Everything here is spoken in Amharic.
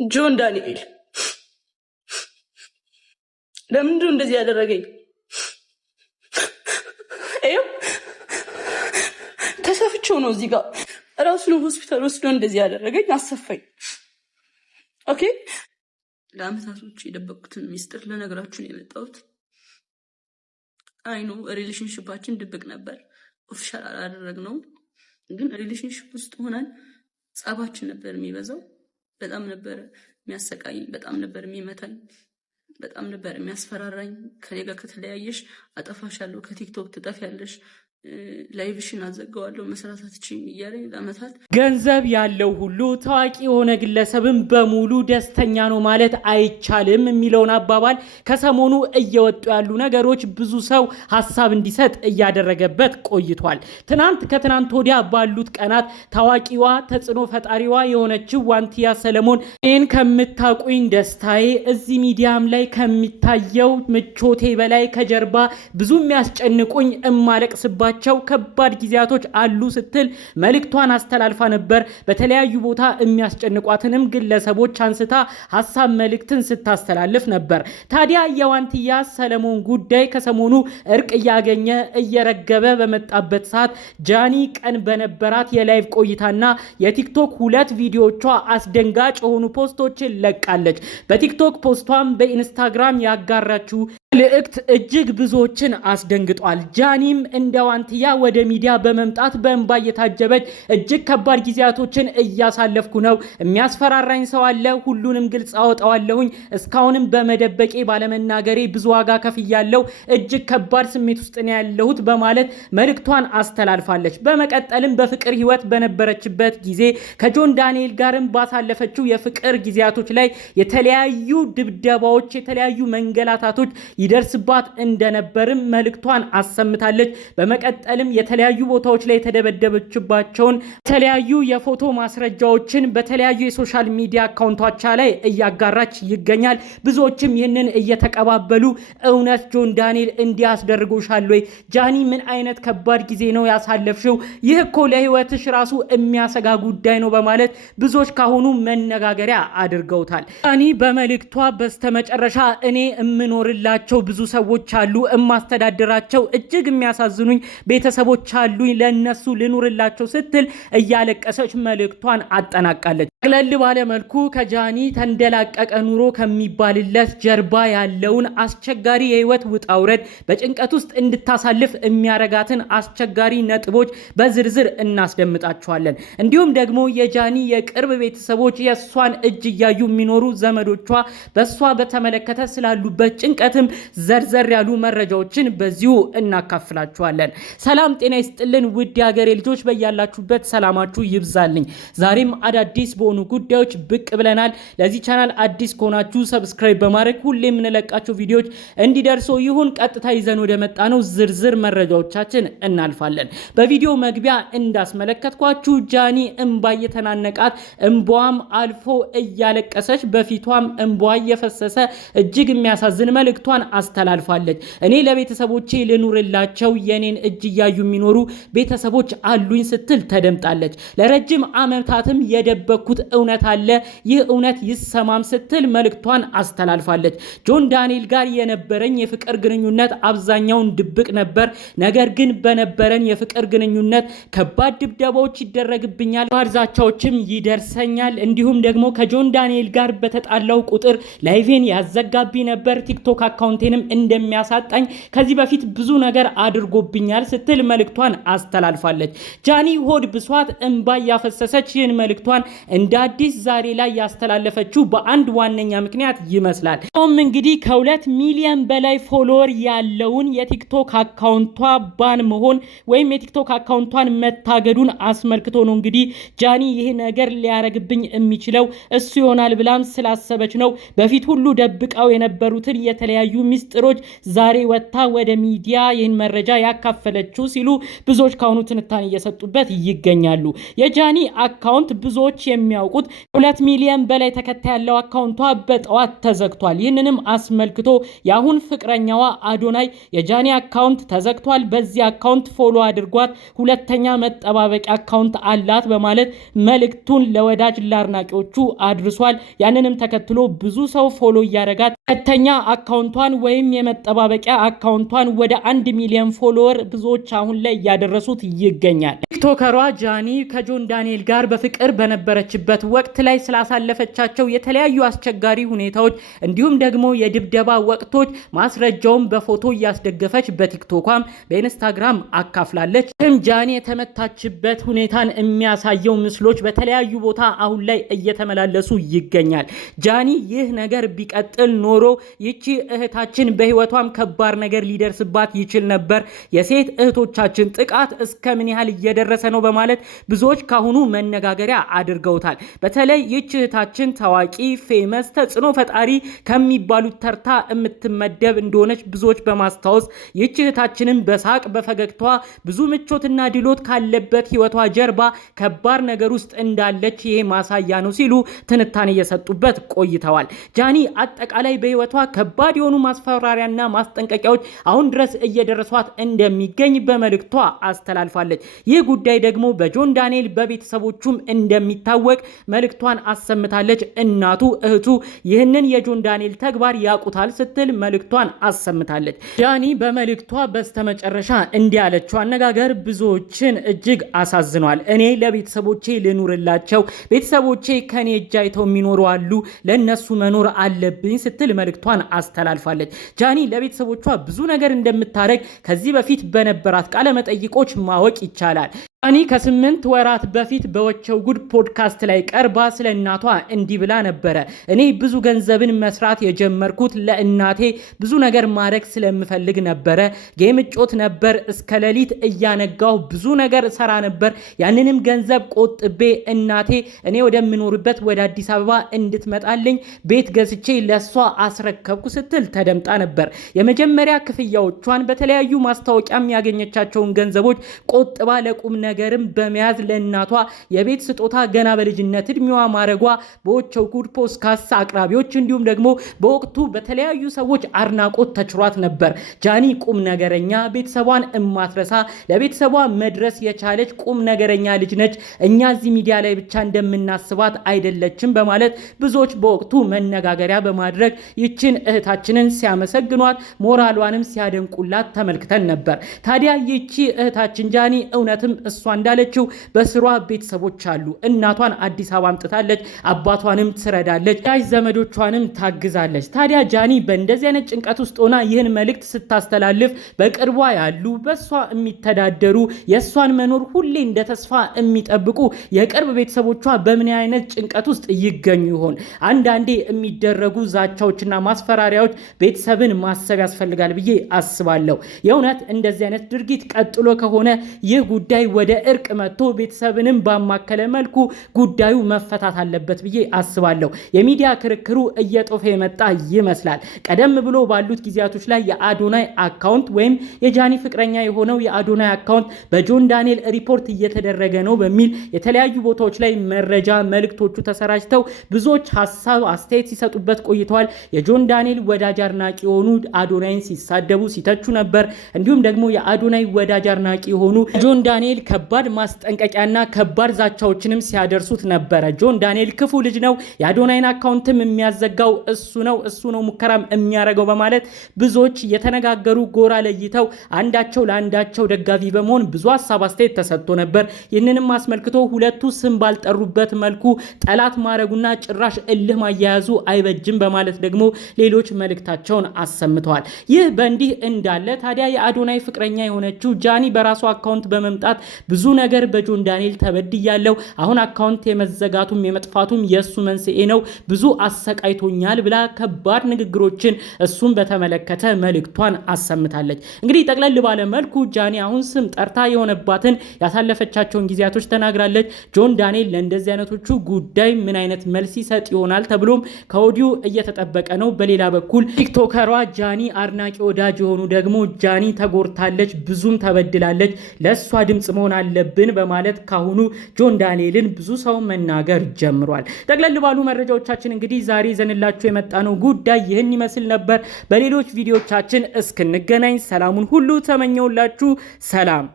ጆን ዳንኤል ለምንድነው እንደዚህ ያደረገኝ? አይው ተሰፍቼው ነው እዚህ ጋር ራሱ ነው ሆስፒታል ወስዶ እንደዚህ ያደረገኝ፣ አሰፋኝ። ኦኬ ለአመታቶች የደበቁትን ሚስጥር ለነገራችሁ ነው የመጣሁት። አይኑ ሪሌሽንሺፓችን ድብቅ ነበር፣ ኦፊሻል አላደረግነውም። ግን ሪሌሽንሺፕ ውስጥ ሆነን ጸባችን ነበር የሚበዛው። በጣም ነበር የሚያሰቃይ፣ በጣም ነበር የሚመታኝ፣ በጣም ነበር የሚያስፈራራኝ። ከኔ ጋር ከተለያየሽ አጠፋሻለሁ፣ ከቲክቶክ ትጠፊያለሽ፣ ላይቭሽን አዘጋዋለሁ፣ መስራት አትችይም እያለኝ ለአመታት። ገንዘብ ያለው ሁሉ ታዋቂ የሆነ ግለሰብም በሙሉ ደስተኛ ነው ማለት አይቻልም የሚለውን አባባል ከሰሞኑ እየወጡ ያሉ ነገሮች ብዙ ሰው ሀሳብ እንዲሰጥ እያደረገበት ቆይቷል። ከትናንት ወዲያ ባሉት ቀናት ታዋቂዋ ተጽዕኖ ፈጣሪዋ የሆነችው ዋንቲያ ሰለሞን እኔን ከምታቁኝ ደስታዬ እዚህ ሚዲያም ላይ ከሚታየው ምቾቴ በላይ ከጀርባ ብዙ የሚያስጨንቁኝ እማለቅስባቸው ከባድ ጊዜያቶች አሉ ስትል መልእክቷን አስተላልፋ ነበር። በተለያዩ ቦታ የሚያስጨንቋትንም ግለሰቦች አንስታ ሀሳብ መልእክትን ስታስተላልፍ ነበር። ታዲያ የዋንቲያ ሰለሞን ጉዳይ ከሰሞኑ እርቅ እያገኘ እየረገበ በመጣበት ሰዓት ጃኒ ቀን በነበራት የላይቭ ቆይታና የቲክቶክ 2 ቪዲዮቿ አስደንጋጭ የሆኑ ፖስቶችን ለቃለች። በቲክቶክ ፖስቷም በኢንስታግራም ያጋራችው መልእክት እጅግ ብዙዎችን አስደንግጧል። ጃኒም እንደ ዋንቲያ ወደ ሚዲያ በመምጣት በእንባ እየታጀበች እጅግ ከባድ ጊዜያቶችን እያሳለፍኩ ነው፣ የሚያስፈራራኝ ሰው አለ፣ ሁሉንም ግልጽ አወጣዋለሁኝ፣ እስካሁንም በመደበቄ ባለመናገሬ ብዙ ዋጋ ከፍያለሁ፣ እጅግ ከባድ ስሜት ውስጥ ነው ያለሁት በማለት መልእክቷን አስተላልፋለች። በመቀጠልም በፍቅር ህይወት በነበረችበት ጊዜ ከጆን ዳንኤል ጋርም ባሳለፈችው የፍቅር ጊዜያቶች ላይ የተለያዩ ድብደባዎች፣ የተለያዩ መንገላታቶች ይደርስባት እንደነበርም መልእክቷን አሰምታለች። በመቀጠልም የተለያዩ ቦታዎች ላይ የተደበደበችባቸውን የተለያዩ የፎቶ ማስረጃዎችን በተለያዩ የሶሻል ሚዲያ አካውንቶቿ ላይ እያጋራች ይገኛል። ብዙዎችም ይህንን እየተቀባበሉ እውነት ጆን ዳንኤል እንዲያስደርጎሻል ወይ? ጃኒ ምን አይነት ከባድ ጊዜ ነው ያሳለፍሽው? ይህ እኮ ለህይወትሽ ራሱ የሚያሰጋ ጉዳይ ነው በማለት ብዙዎች ካሁኑ መነጋገሪያ አድርገውታል። ጃኒ በመልእክቷ በስተመጨረሻ እኔ እምኖርላችሁ ብዙ ሰዎች አሉ፣ እማስተዳደራቸው እጅግ የሚያሳዝኑኝ ቤተሰቦች አሉኝ፣ ለነሱ ልኑርላቸው ስትል እያለቀሰች መልእክቷን አጠናቃለች። ቀለል ባለ መልኩ ከጃኒ ተንደላቀቀ ኑሮ ከሚባልለት ጀርባ ያለውን አስቸጋሪ የህይወት ውጣውረድ በጭንቀት ውስጥ እንድታሳልፍ የሚያረጋትን አስቸጋሪ ነጥቦች በዝርዝር እናስደምጣቸዋለን። እንዲሁም ደግሞ የጃኒ የቅርብ ቤተሰቦች የሷን እጅ እያዩ የሚኖሩ ዘመዶቿ በሷ በተመለከተ ስላሉበት ጭንቀትም ዘርዘር ያሉ መረጃዎችን በዚሁ እናካፍላችኋለን። ሰላም ጤና ይስጥልን ውድ የሀገሬ ልጆች፣ በያላችሁበት ሰላማችሁ ይብዛልኝ። ዛሬም አዳዲስ በሆኑ ጉዳዮች ብቅ ብለናል። ለዚህ ቻናል አዲስ ከሆናችሁ ሰብስክራይብ በማድረግ ሁሌ የምንለቃቸው ቪዲዮዎች እንዲደርሱ ይሁን። ቀጥታ ይዘን ወደ መጣነው ዝርዝር መረጃዎቻችን እናልፋለን። በቪዲዮ መግቢያ እንዳስመለከትኳችሁ ጃኒ እንባ እየተናነቃት እንባዋም አልፎ እያለቀሰች በፊቷም እንባ እየፈሰሰ እጅግ የሚያሳዝን መልእክቷን አስተላልፋለች። እኔ ለቤተሰቦቼ ልኑርላቸው፣ የኔን እጅ እያዩ የሚኖሩ ቤተሰቦች አሉኝ ስትል ተደምጣለች። ለረጅም ዓመታትም የደበኩት እውነት አለ፣ ይህ እውነት ይሰማም ስትል መልእክቷን አስተላልፋለች። ጆን ዳንኤል ጋር የነበረኝ የፍቅር ግንኙነት አብዛኛውን ድብቅ ነበር። ነገር ግን በነበረን የፍቅር ግንኙነት ከባድ ድብደባዎች ይደረግብኛል፣ ዛቻዎችም ይደርሰኛል። እንዲሁም ደግሞ ከጆን ዳንኤል ጋር በተጣላው ቁጥር ላይቬን ያዘጋብኝ ነበር፣ ቲክቶክ አካውንቴንም እንደሚያሳጣኝ ከዚህ በፊት ብዙ ነገር አድርጎብኛል ስትል መልእክቷን አስተላልፋለች። ጃኒ ሆድ ብሷት እንባ ያፈሰሰች ይህን መልእክቷን እንደ አዲስ ዛሬ ላይ ያስተላለፈችው በአንድ ዋነኛ ምክንያት ይመስላል። እንግዲህ ከ2 ሚሊዮን በላይ ፎሎወር ያለውን የቲክቶክ አካውንቷ ባን መሆን ወይም የቲክቶክ አካውንቷን መታገዱን አስመልክቶ ነው እንግዲህ ጃኒ ይህ ነገር ሊያረግብኝ የሚችለው እሱ ይሆናል ብላም ስላሰበች ነው በፊት ሁሉ ደብቀው የነበሩትን የተለያዩ ሚስጥሮች ዛሬ ወጥታ ወደ ሚዲያ ይህን መረጃ ያካፈለችው ሲሉ ብዙዎች ካሁኑ ትንታኔ እየሰጡበት ይገኛሉ። የጃኒ አካውንት ብዙዎች የሚያውቁት 2 ሚሊዮን በላይ ተከታይ ያለው አካውንቷ በጠዋት ተዘግቷል። ይህንንም አስመልክቶ የአሁን ፍቅረኛዋ አዶናይ የጃኒ አካውንት ተዘግቷል፣ በዚህ አካውንት ፎሎ አድርጓት፣ ሁለተኛ መጠባበቂያ አካውንት አላት በማለት መልእክቱን ለወዳጅ ለአድናቂዎቹ አድርሷል። ያንንም ተከትሎ ብዙ ሰው ፎሎ እያደረጋት ሁለተኛ አካውንቷን ወይም የመጠባበቂያ አካውንቷን ወደ 1 ሚሊዮን ፎሎወር ብዙዎች አሁን ላይ እያደረሱት ይገኛል። ቲክቶከሯ ጃኒ ከጆን ዳንኤል ጋር በፍቅር በነበረችበት ወቅት ላይ ስላሳለፈቻቸው የተለያዩ አስቸጋሪ ሁኔታዎች እንዲሁም ደግሞ የድብደባ ወቅቶች ማስረጃውን በፎቶ እያስደገፈች በቲክቶኳም በኢንስታግራም አካፍላለች። ጃኒ የተመታችበት ሁኔታን የሚያሳየው ምስሎች በተለያዩ ቦታ አሁን ላይ እየተመላለሱ ይገኛል። ጃኒ ይህ ነገር ቢቀጥል ኖሮ ይቺ እህታችን በህይወቷም ከባድ ነገር ሊደርስባት ይችል ነበር፣ የሴት እህቶቻችን ጥቃት እስከ ምን ያህል እየደረሰ ነው በማለት ብዙዎች ካሁኑ መነጋገሪያ አድርገውታል። በተለይ ይቺ እህታችን ታዋቂ ፌመስ ተጽዕኖ ፈጣሪ ከሚባሉት ተርታ የምትመደብ እንደሆነች ብዙዎች በማስታወስ ይቺ እህታችንን በሳቅ በፈገግቷ ብዙ ምቾትና ድሎት ካለበት ህይወቷ ጀርባ ከባድ ነገር ውስጥ እንዳለች ይሄ ማሳያ ነው ሲሉ ትንታኔ እየሰጡበት ቆይተዋል። ጃኒ አጠቃላይ በህይወቷ ከባድ የሆኑ ማስፈራሪያና ማስጠንቀቂያዎች አሁን ድረስ እየደረሷት እንደሚገኝ በመልእክቷ አስተላልፋለች። ይህ ጉዳይ ደግሞ በጆን ዳንኤል በቤተሰቦቹም እንደሚታወቅ መልእክቷን አሰምታለች። እናቱ እህቱ ይህንን የጆን ዳንኤል ተግባር ያውቁታል ስትል መልእክቷን አሰምታለች። ጃኒ በመልእክቷ በስተመጨረሻ እንዲህ ያለችው አነጋገር ብዙዎችን እጅግ አሳዝኗል። እኔ ለቤተሰቦቼ ልኑርላቸው፣ ቤተሰቦቼ ከኔ እጅ አይተው የሚኖሩ አሉ፣ ለነሱ መኖር አለብኝ ስትል መልእክቷን አስተላልፋለች። ጃኒ ለቤተሰቦቿ ብዙ ነገር እንደምታደርግ ከዚህ በፊት በነበራት ቃለ መጠይቆች ማወቅ ይቻላል። ጃኒ ከ8 ወራት በፊት በወቸው ጉድ ፖድካስት ላይ ቀርባ ስለ እናቷ እንዲህ ብላ ነበረ። እኔ ብዙ ገንዘብን መስራት የጀመርኩት ለእናቴ ብዙ ነገር ማድረግ ስለምፈልግ ነበረ። ጌም ጮት ነበር፣ እስከ ሌሊት እያነጋው ብዙ ነገር ሰራ ነበር። ያንንም ገንዘብ ቆጥቤ እናቴ እኔ ወደምኖርበት ወደ አዲስ አበባ እንድትመጣልኝ ቤት ገዝቼ ለሷ አስረከብኩ ስትል ተደምጣ ነበር። የመጀመሪያ ክፍያዎቿን በተለያዩ ማስታወቂያም ያገኘቻቸውን ገንዘቦች ቆጥባ ለቁም ነገርም በመያዝ ለእናቷ የቤት ስጦታ ገና በልጅነት እድሜዋ ማረጓ በወቸው ጉድ ፖድካስት አቅራቢዎች እንዲሁም ደግሞ በወቅቱ በተለያዩ ሰዎች አድናቆት ተችሯት ነበር። ጃኒ ቁም ነገረኛ፣ ቤተሰቧን እማትረሳ፣ ለቤተሰቧ መድረስ የቻለች ቁም ነገረኛ ልጅ ነች። እኛ እዚህ ሚዲያ ላይ ብቻ እንደምናስባት አይደለችም በማለት ብዙዎች በወቅቱ መነጋገሪያ በማድረግ ይችን እህታችንን ሲያመሰግኗት ሞራሏንም ሲያደንቁላት ተመልክተን ነበር። ታዲያ ይቺ እህታችን ጃኒ እውነትም እሷ እንዳለችው በስሯ ቤተሰቦች አሉ። እናቷን አዲስ አበባ አምጥታለች፣ አባቷንም ትረዳለች፣ ያጅ ዘመዶቿንም ታግዛለች። ታዲያ ጃኒ በእንደዚህ አይነት ጭንቀት ውስጥ ሆና ይህን መልእክት ስታስተላልፍ በቅርቧ ያሉ በሷ የሚተዳደሩ የሷን መኖር ሁሌ እንደ ተስፋ የሚጠብቁ የቅርብ ቤተሰቦቿ በምን አይነት ጭንቀት ውስጥ ይገኙ ይሆን? አንዳንዴ የሚደረጉ ዛቻዎችና ማስፈራሪያዎች ቤተሰብን ማሰብ ያስፈልጋል ብዬ አስባለሁ። የእውነት እንደዚህ አይነት ድርጊት ቀጥሎ ከሆነ ይህ ጉዳይ ወደ እርቅ መጥቶ ቤተሰብንም ባማከለ መልኩ ጉዳዩ መፈታት አለበት ብዬ አስባለሁ። የሚዲያ ክርክሩ እየጦፈ የመጣ ይመስላል። ቀደም ብሎ ባሉት ጊዜያቶች ላይ የአዶናይ አካውንት ወይም የጃኒ ፍቅረኛ የሆነው የአዶናይ አካውንት በጆን ዳንኤል ሪፖርት እየተደረገ ነው በሚል የተለያዩ ቦታዎች ላይ መረጃ መልእክቶቹ ተሰራጭተው ብዙዎች ሀሳብ አስተያየት ሲሰጡበት ቆይተዋል። የጆን ዳንኤል ወዳጅ አድናቂ የሆኑ አዶናይን ሲሳደቡ ሲተቹ ነበር። እንዲሁም ደግሞ የአዶናይ ወዳጅ አድናቂ የሆኑ ጆን ዳንኤል ከባድ ማስጠንቀቂያና ከባድ ዛቻዎችንም ሲያደርሱት ነበረ። ጆን ዳንኤል ክፉ ልጅ ነው፣ የአዶናይን አካውንትም የሚያዘጋው እሱ ነው ሙከራም የሚያደርገው በማለት ብዙዎች የተነጋገሩ ጎራ ለይተው አንዳቸው ለአንዳቸው ደጋፊ በመሆን ብዙ ሀሳብ አስተያየት ተሰጥቶ ነበር። ይህንንም አስመልክቶ ሁለቱ ስም ባልጠሩበት መልኩ ጠላት ማድረጉና ጭራሽ እልህ ማያያዙ አይበጅም በማለት ደግሞ ሌሎች መልእክታቸውን አሰምተዋል። ይህ በእንዲህ እንዳለ ታዲያ የአዶናይ ፍቅረኛ የሆነችው ጃኒ በራሷ አካውንት በመምጣት ብዙ ነገር በጆን ዳንኤል ተበድያለሁ። አሁን አካውንት የመዘጋቱም የመጥፋቱም የሱ መንስኤ ነው። ብዙ አሰቃይቶኛል ብላ ከባድ ንግግሮችን እሱን በተመለከተ መልእክቷን አሰምታለች። እንግዲህ ጠቅለል ባለ መልኩ ጃኒ አሁን ስም ጠርታ የሆነባትን ያሳለፈቻቸውን ጊዜያቶች ተናግራለች። ጆን ዳንኤል ለእንደዚህ አይነቶቹ ጉዳይ ምን አይነት መልስ ይሰጥ ይሆናል ተብሎም ከወዲሁ እየተጠበቀ ነው። በሌላ በኩል ቲክቶከሯ ጃኒ አድናቂ ወዳጅ የሆኑ ደግሞ ጃኒ ተጎርታለች፣ ብዙም ተበድላለች፣ ለእሷ ድምፅ መሆን አለብን በማለት ካሁኑ ጆን ዳንኤልን ብዙ ሰው መናገር ጀምሯል። ጠቅለል ባሉ መረጃዎቻችን እንግዲህ ዛሬ ይዘንላችሁ የመጣነው ጉዳይ ይህን ይመስል ነበር። በሌሎች ቪዲዮቻችን እስክንገናኝ ሰላሙን ሁሉ ተመኘውላችሁ። ሰላም።